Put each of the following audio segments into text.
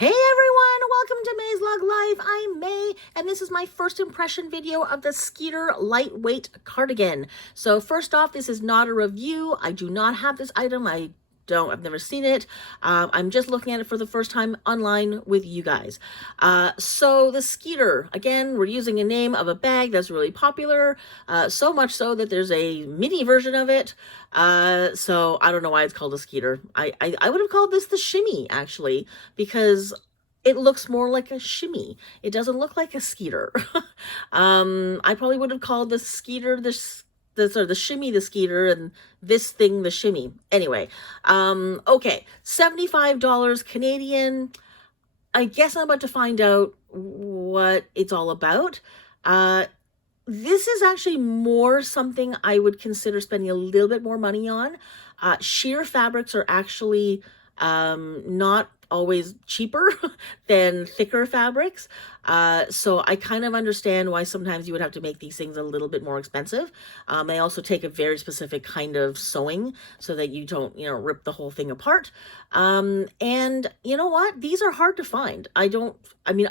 Hey everyone, welcome to May's Lug Life. I'm May, and this is my first impression video of the Skeeter Lightweight Cardigan. So first off, this is not a review. I do not have this item. I've never seen it. I'm just looking at it for the first time online with you guys. So the Skeeter, again, we're using a name of a bag that's really popular, so much so that there's a mini version of it. So I don't know why it's called a Skeeter. I would have called this the Shimmy, actually, because it looks more like a shimmy. It doesn't look like a Skeeter. I probably would have called the Skeeter the shimmy the Skeeter, and this thing the shimmy. Anyway, okay, $75 Canadian. I guess I'm about to find out what it's all about. This is actually more something I would consider spending a little bit more money on. Sheer fabrics are actually not always cheaper than thicker fabrics. So I kind of understand why sometimes you would have to make these things a little bit more expensive. They also take a very specific kind of sewing so that you don't, rip the whole thing apart. And you know what? These are hard to find. I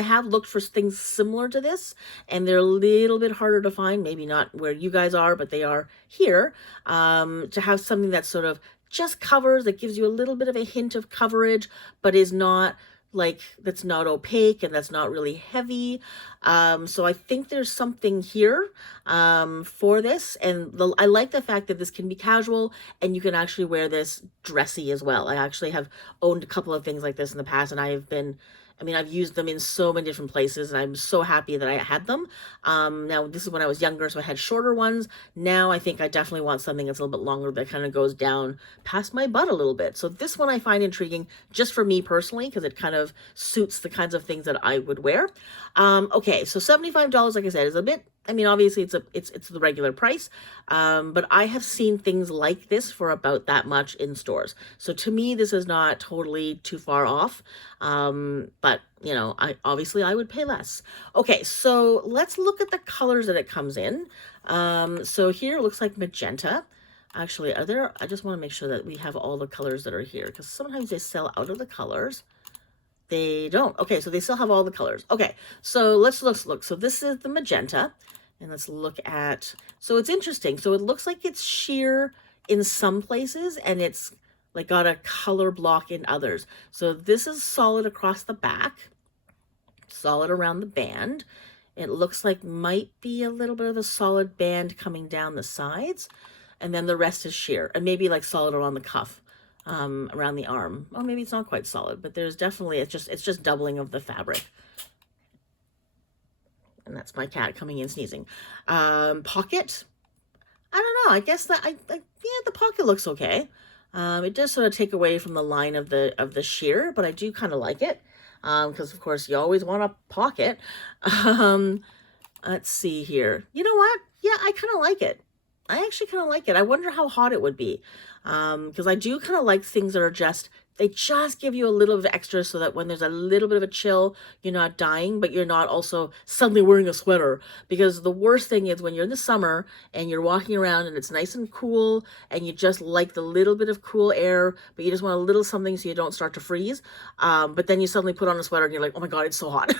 have looked for things similar to this, and they're a little bit harder to find. Maybe not where you guys are, but they are here. To have something that's sort of just covers, that gives you a little bit of a hint of coverage, but is not that's not opaque and that's not really heavy. So I think there's something here for this, and I like the fact that this can be casual and you can actually wear this dressy as well. I actually have owned a couple of things like this in the past, and I've used them in so many different places, and I'm so happy that I had them. Now, this is when I was younger, so I had shorter ones. Now I think I definitely want something that's a little bit longer that kind of goes down past my butt a little bit. So this one I find intriguing just for me personally, because it kind of suits the kinds of things that I would wear. Okay, so $75, like I said, is a bit, obviously it's the regular price, but I have seen things like this for about that much in stores. So to me, this is not totally too far off, but I would pay less. Okay, so let's look at the colors that it comes in. So here it looks like magenta. Actually, I just want to make sure that we have all the colors that are here, because sometimes they sell out of the colors. They don't. Okay, so they still have all the colors. Okay, so let's look. So this is the magenta, and let's look at, so it's interesting. So it looks like it's sheer in some places, and it's like got a color block in others. So this is solid across the back, solid around the band. It looks like might be a little bit of a solid band coming down the sides, and then the rest is sheer, and maybe like solid around the cuff. Around the arm. Oh, maybe it's not quite solid, but there's definitely, it's just doubling of the fabric. And that's my cat coming in sneezing. Pocket. I don't know. I guess that yeah, the pocket looks okay. It does sort of take away from the line of the sheer, but I do kind of like it. Because of course you always want a pocket. Let's see here. You know what? Yeah, I kind of like it. I actually kind of like it. I wonder how hot it would be. Because I do kind of like things that are they just give you a little bit of extra so that when there's a little bit of a chill, you're not dying, but you're not also suddenly wearing a sweater. Because the worst thing is when you're in the summer and you're walking around and it's nice and cool and you just like the little bit of cool air, but you just want a little something so you don't start to freeze. But then you suddenly put on a sweater and you're like, oh my God, it's so hot.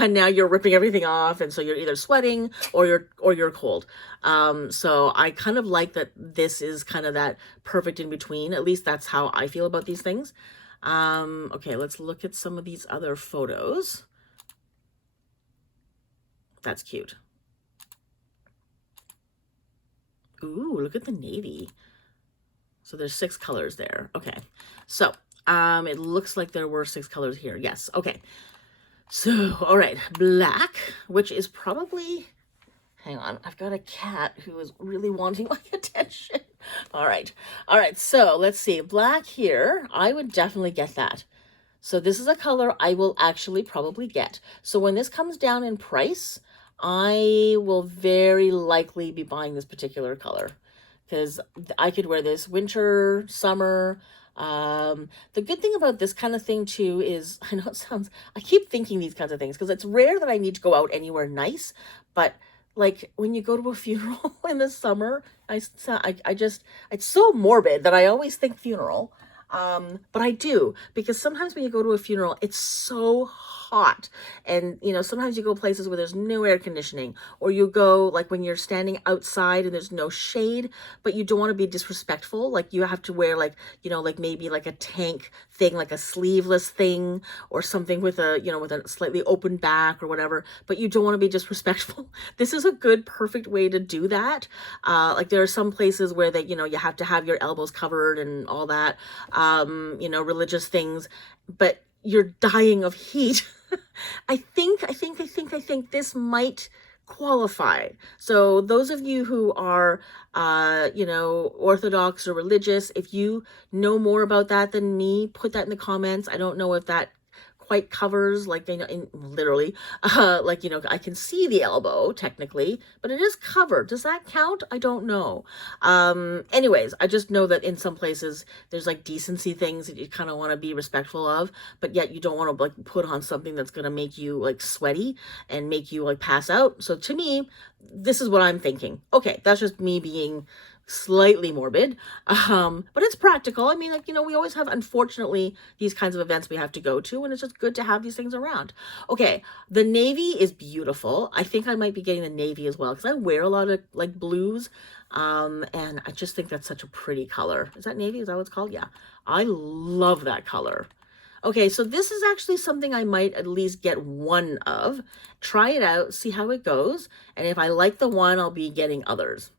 And now you're ripping everything off, and so you're either sweating or you're cold. So I kind of like that this is kind of that perfect in between. At least that's how I feel about these things. Okay, let's look at some of these other photos. That's cute. Ooh, look at the navy. So there's 6 colors there. Okay, so it looks like there were 6 colors here. Yes, okay. So, all right, black, which is probably, hang on, I've got a cat who is really wanting my attention. All right, so let's see, black here, I would definitely get that. So this is a color I will actually probably get. So when this comes down in price, I will very likely be buying this particular color, because I could wear this winter, summer. The good thing about this kind of thing too is, I know I keep thinking these kinds of things because it's rare that I need to go out anywhere nice, but like when you go to a funeral in the summer, it's so morbid that I always think funeral. But I do, because sometimes when you go to a funeral, it's so hot. And, you know, sometimes you go places where there's no air conditioning, or you go like when you're standing outside and there's no shade, but you don't want to be disrespectful. Like you have to wear like, you know, like maybe like a tank thing, like a sleeveless thing or something with a, you know, with a slightly open back or whatever, but you don't want to be disrespectful. This is a good, perfect way to do that. Like there are some places where they, you know, you have to have your elbows covered and all that, you know, religious things, but you're dying of heat. I think this might qualify. So those of you who are, you know, Orthodox or religious, if you know more about that than me, put that in the comments. I don't know if that quite covers, like, you know, literally, like, you know, I can see the elbow technically, but it is covered. Does that count? I don't know. Anyways, I just know that in some places there's like decency things that you kind of want to be respectful of, but yet you don't want to like put on something that's going to make you like sweaty and make you like pass out. So to me, this is what I'm thinking. Okay, that's just me being slightly morbid, but it's practical. I mean, like, you know, we always have, unfortunately, these kinds of events we have to go to, and it's just good to have these things around. Okay, the navy is beautiful. I think I might be getting the navy as well, because I wear a lot of like blues, and I just think that's such a pretty color. Is that navy? Is that what it's called? Yeah, I love that color. Okay, so this is actually something I might at least get one of. Try it out, see how it goes, and if I like the one, I'll be getting others.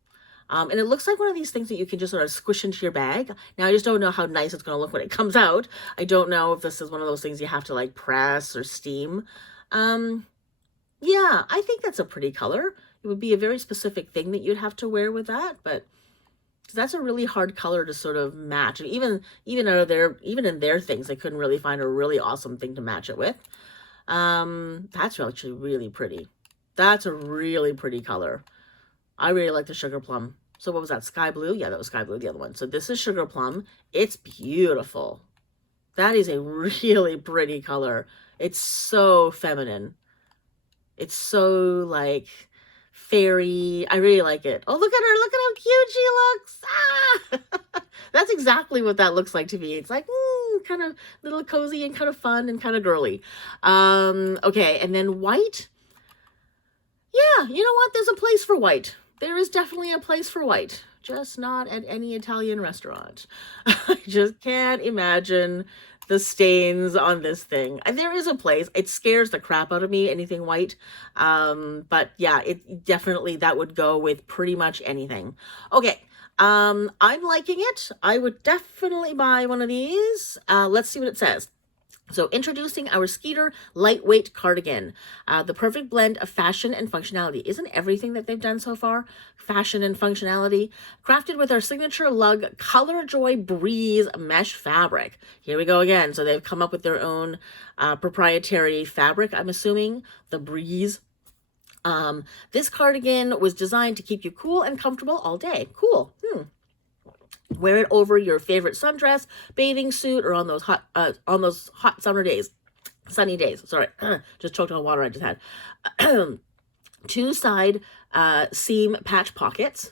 And it looks like one of these things that you can just sort of squish into your bag. Now, I just don't know how nice it's going to look when it comes out. I don't know if this is one of those things you have to like press or steam. Yeah, I think that's a pretty color. It would be a very specific thing that you'd have to wear with that, but that's a really hard color to sort of match. And even in their things, they couldn't really find a really awesome thing to match it with. That's actually really pretty. That's a really pretty color. I really like the sugar plum. So what was that, sky blue? Yeah, that was sky blue, the other one. So this is sugar plum. It's beautiful. That is a really pretty color. It's so feminine. It's so like fairy. I really like it. Oh, look at her. Look at how cute she looks. Ah! That's exactly what that looks like to me. It's like kind of little cozy and kind of fun and kind of girly. Okay, and then white. Yeah, you know what? There's a place for white. There is definitely a place for white, just not at any Italian restaurant. I just can't imagine the stains on this thing. And there is a place. It scares the crap out of me, anything white. But yeah, it definitely, that would go with pretty much anything. Okay. I'm liking it. I would definitely buy one of these. Let's see what it says. So introducing our Skeeter Lightweight Cardigan, the perfect blend of fashion and functionality. Isn't everything that they've done so far fashion and functionality? Crafted with our signature Lug Color Joy Breeze mesh fabric. Here we go again. So they've come up with their own proprietary fabric, I'm assuming, the Breeze. This cardigan was designed to keep you cool and comfortable all day. Cool. Wear it over your favorite sundress, bathing suit, or on those hot summer days, sunny days. Sorry, just choked on water I just had. Two side seam patch pockets.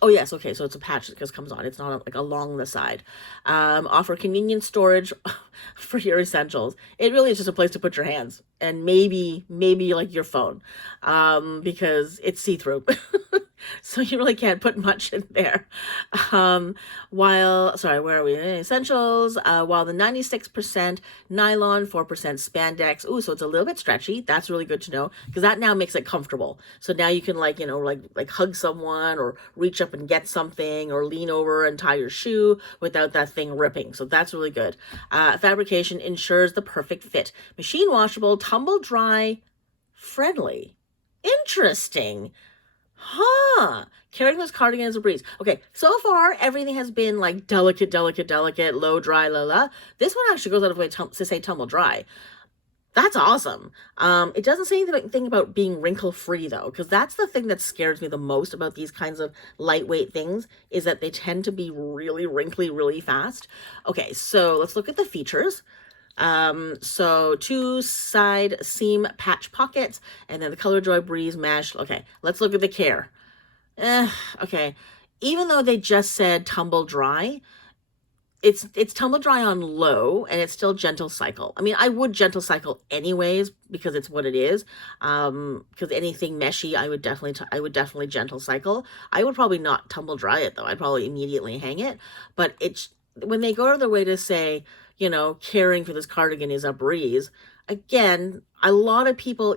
Oh yes, okay, so it's a patch that just comes on. It's not like along the side. Offer convenient storage for your essentials. It really is just a place to put your hands and maybe like your phone, because it's see-through. So you really can't put much in there. Sorry, where are we? Essentials, while the 96% nylon, 4% spandex. Ooh, so it's a little bit stretchy. That's really good to know, because that now makes it comfortable. So now you can like, you know, like hug someone or reach up and get something or lean over and tie your shoe without that thing ripping. So that's really good. Fabrication ensures the perfect fit. Machine washable, tumble dry, friendly. Interesting. Huh. Carrying this cardigan is a breeze. Okay, so far, everything has been like delicate, low, dry, This one actually goes out of the way to say tumble dry. That's awesome. It doesn't say anything about being wrinkle-free, though, because that's the thing that scares me the most about these kinds of lightweight things, is that they tend to be really wrinkly really fast. Okay, so let's look at the features. So two side seam patch pockets, and then the Color Joy Breeze mesh. Okay, let's look at the care. Okay, even though they just said tumble dry, it's tumble dry on low, and it's still gentle cycle. I mean, I would gentle cycle anyways because it's what it is. Because anything meshy, I would definitely gentle cycle. I would probably not tumble dry it though. I'd probably immediately hang it. But it's when they go out of their way to say, caring for this cardigan is a breeze. Again, a lot of people,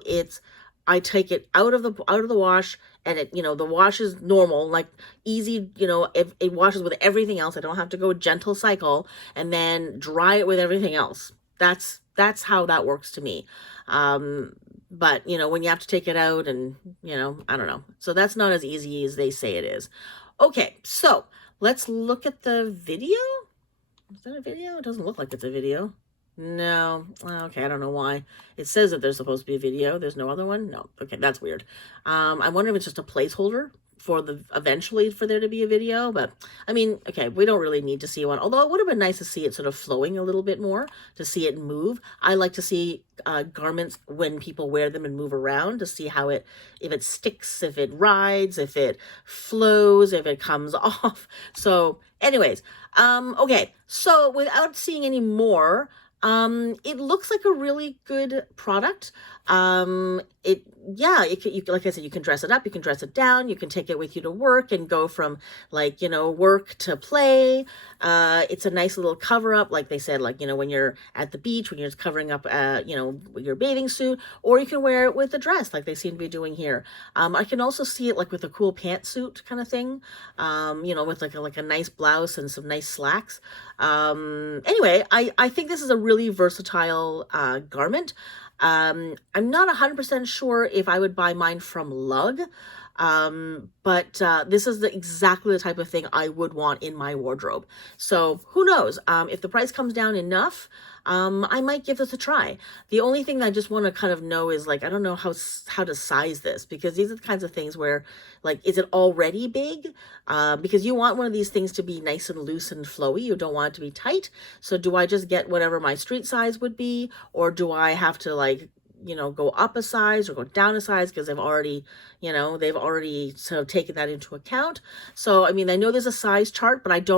I take it out of the wash, and the wash is normal, like easy, it washes with everything else. I don't have to go gentle cycle and then dry it with everything else. That's how that works to me. But when you have to take it out, and I don't know. So that's not as easy as they say it is. Okay, so let's look at the video. Is that a video? It doesn't look like it's a video. No. Okay, I don't know why. It says that there's supposed to be a video. There's no other one? No. Okay, that's weird. I wonder if it's just a placeholder for eventually for there to be a video, but I mean, okay, we don't really need to see one. Although it would have been nice to see it sort of flowing a little bit more, to see it move. I like to see garments when people wear them and move around, to see if it sticks, if it rides, if it flows, if it comes off. So anyways, okay, so without seeing any more, it looks like a really good product. Like I said, you can dress it up, you can dress it down, you can take it with you to work and go from work to play. It's a nice little cover up, like they said, when you're at the beach, when you're just covering up, your bathing suit, or you can wear it with a dress like they seem to be doing here. I can also see it like with a cool pantsuit kind of thing, with like a nice blouse and some nice slacks. Anyway, I think this is a really versatile garment. I'm not 100% sure if I would buy mine from Lug, but this is exactly the type of thing I would want in my wardrobe. So who knows? If the price comes down enough, I might give this a try. The only thing that I just want to kind of know is, I don't know how to size this, because these are the kinds of things where, is it already big? Because you want one of these things to be nice and loose and flowy. You don't want it to be tight. So do I just get whatever my street size would be, or do I have to go up a size or go down a size, because they've already sort of taken that into account. So, I mean, I know there's a size chart, but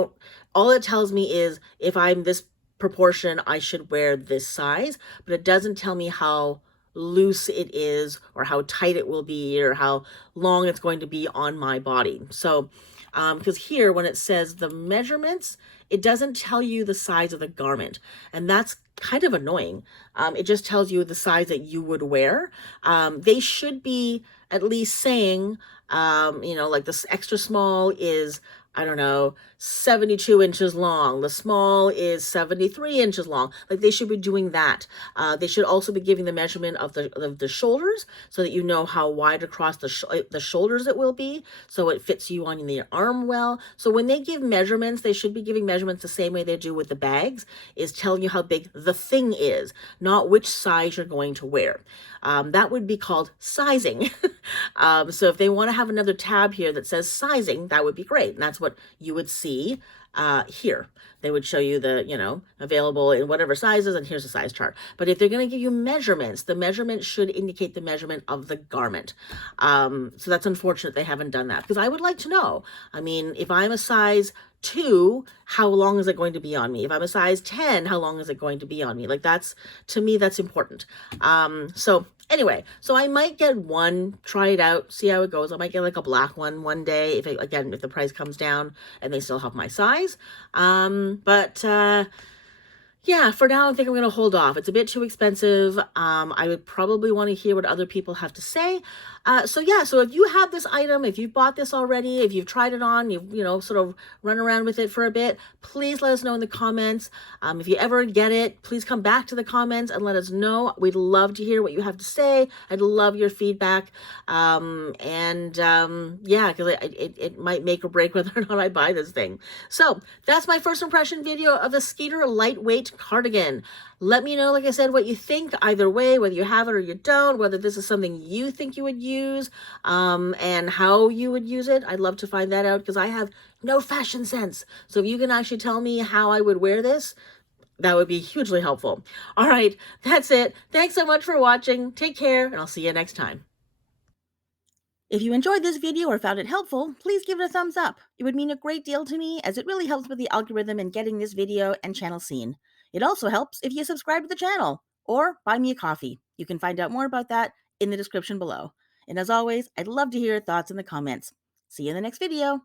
all it tells me is if I'm this proportion, I should wear this size, but it doesn't tell me how loose it is, or how tight it will be, or how long it's going to be on my body. So, because here, when it says the measurements, it doesn't tell you the size of the garment, and that's kind of annoying. It just tells you the size that you would wear. They should be at least saying, like this extra small is, I don't know, 72 inches long. The small is 73 inches long. They should be doing that. They should also be giving the measurement of the shoulders, so that you know how wide across the shoulders it will be, so it fits you on the arm well. So when they give measurements, they should be giving measurements the same way they do with the bags, is telling you how big the thing is, not which size you're going to wear. That would be called sizing. So if they want to have another tab here that says sizing, that would be great. And that's what you would see here. They would show you the, available in whatever sizes, and here's a size chart. But if they're going to give you measurements, the measurement should indicate the measurement of the garment. So that's unfortunate they haven't done that, because I would like to know. I mean, if I'm a size 2, how long is it going to be on me? If I'm a size 10, how long is it going to be on me? To me, that's important. So anyway, so I might get one, try it out, see how it goes. I might get a black one day, if the price comes down and they still have my size. Yeah, for now, I think I'm going to hold off. It's a bit too expensive. I would probably want to hear what other people have to say. So if you have this item, if you've bought this already, if you've tried it on, you've, sort of run around with it for a bit, please let us know in the comments. If you ever get it, please come back to the comments and let us know. We'd love to hear what you have to say. I'd love your feedback. Because it might make or break whether or not I buy this thing. So that's my first impression video of the Skeeter Lightweight Cardigan. Let me know, like I said, what you think either way, whether you have it or you don't, whether this is something you think you would use, and how you would use it. I'd love to find that out, because I have no fashion sense. So if you can actually tell me how I would wear this, that would be hugely helpful. All right, that's it. Thanks so much for watching. Take care, and I'll see you next time. If you enjoyed this video or found it helpful, please give it a thumbs up. It would mean a great deal to me as it really helps with the algorithm in getting this video and channel seen. It also helps if you subscribe to the channel or buy me a coffee. You can find out more about that in the description below. And as always, I'd love to hear your thoughts in the comments. See you in the next video.